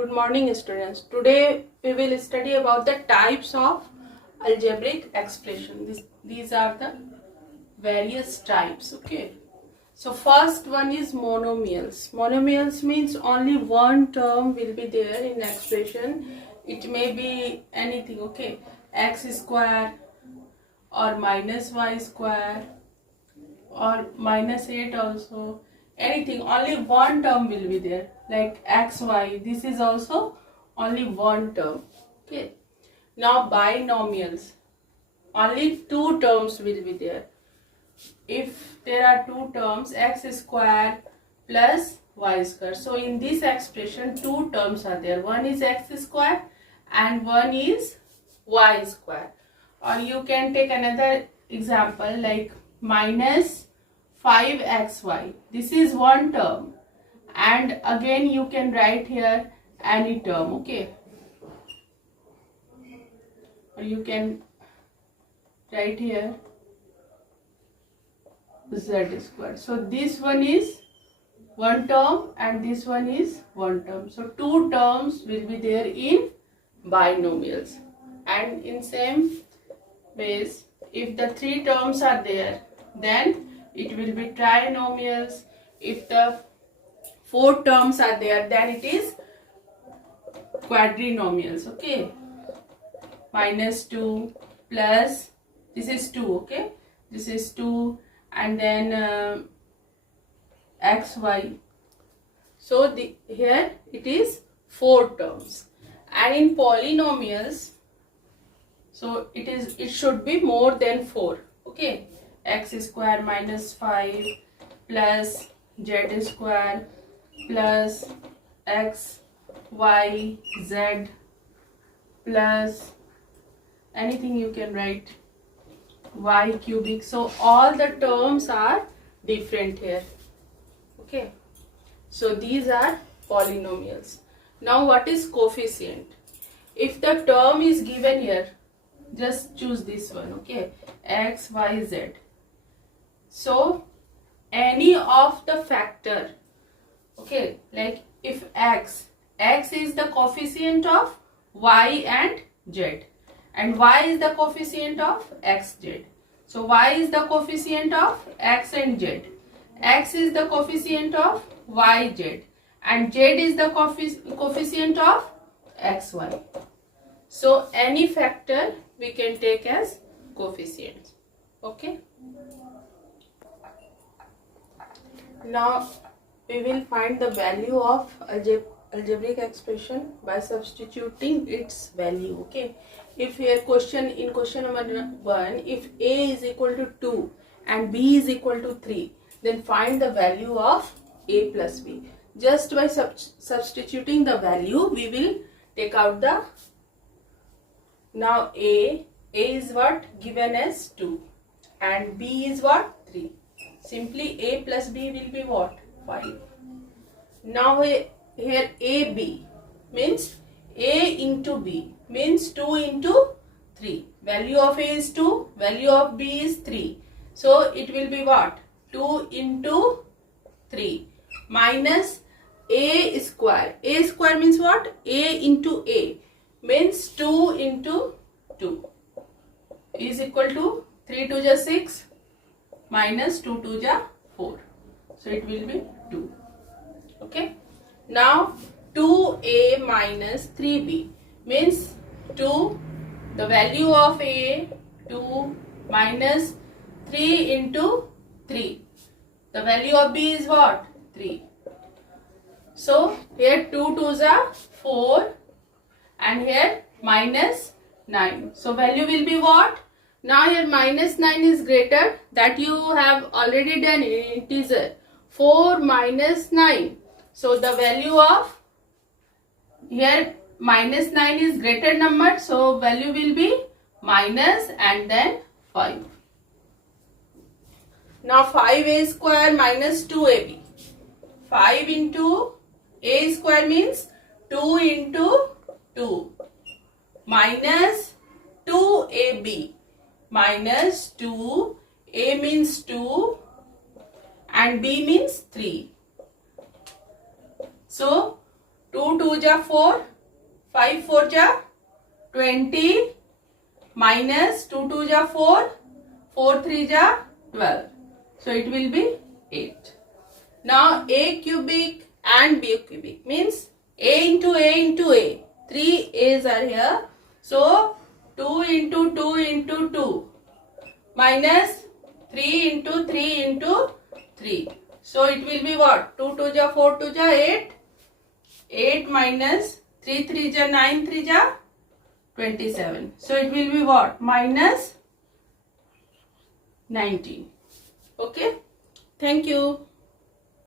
Good morning, students. Today we will study about the types of algebraic expression. These are the various types. Okay. So first one is monomials. Monomials means only one term will be there in expression. It may be anything. Okay. X square or minus y square or minus 8 also, anything, only one term will be there, like xy. This is also only one term. Okay. Now binomials, only two terms will be there. If there are two terms, x square plus y square, so in this expression two terms are there, one is x square and one is y square. Or you can take another example like minus 5xy. This is one term, and again you can write here any term. Okay. Or you can write here z square. So this one is one term and this one is one term. So two terms will be there in binomials. And in same ways, if the three terms are there, then it will be trinomials. If the four terms are there, then it is quadrinomials. Okay. Minus 2 plus, this is 2. Okay. This is 2 and then xy. So here it is four terms. And in polynomials, so it should be more than 4. Okay. X square minus 5 plus z square plus x y z plus anything you can write, y cubic. So all the terms are different here. Okay. So these are polynomials. Now what is coefficient? If the term is given here, just choose this one. Okay. X, y, z. So any of the factor, okay, like if x is the coefficient of y and z, and y is the coefficient of xz. So y is the coefficient of x and z, x is the coefficient of yz, and z is the coefficient of xy. So any factor we can take as coefficients. Okay. Now we will find the value of algebraic expression by substituting its value. Okay. If here in question number 1, if a is equal to 2 and b is equal to 3, then find the value of a plus b. Just by substituting the value, we will take out the, now a is what? Given as 2 and b is what? 3. Simply a plus b will be what? 5. Now here ab means a into b means 2 into 3. Value of a is 2, value of b is 3. So it will be what? 2 into 3 minus a square. A square means what? A into a means 2 into 2 is equal to 3 2 ja 6 minus 2 2 ja 4. So it will be 2. Okay. Now 2a minus 3b means 2, the value of a 2 minus 3 into 3. The value of b is what? 3. So here 2 2s are 4 and here minus 9. So value will be what? Now here minus 9 is greater, that you have already done in integer. 4 minus 9. So the value of here minus 9 is greater number. So value will be minus and then 5. Now 5a square minus 2ab. 5 into a square means 2 into 2 minus 2ab minus 2, a means 2 and b means 3. So 2 2 2 ja 4, 5 4 ja 20, minus 2 2 ja 4, 4 3 ja 12. So it will be 8. Now a cubic and b cubic means a into a into a. 3 a's are here. So 2 into 2 into 2 minus 3 into 3 into 3. So it will be what? 2 2 ja 4 2 ja 8. 8 minus 3 3 ja 9 3 ja 27. So it will be what? Minus 19. Okay. Thank you.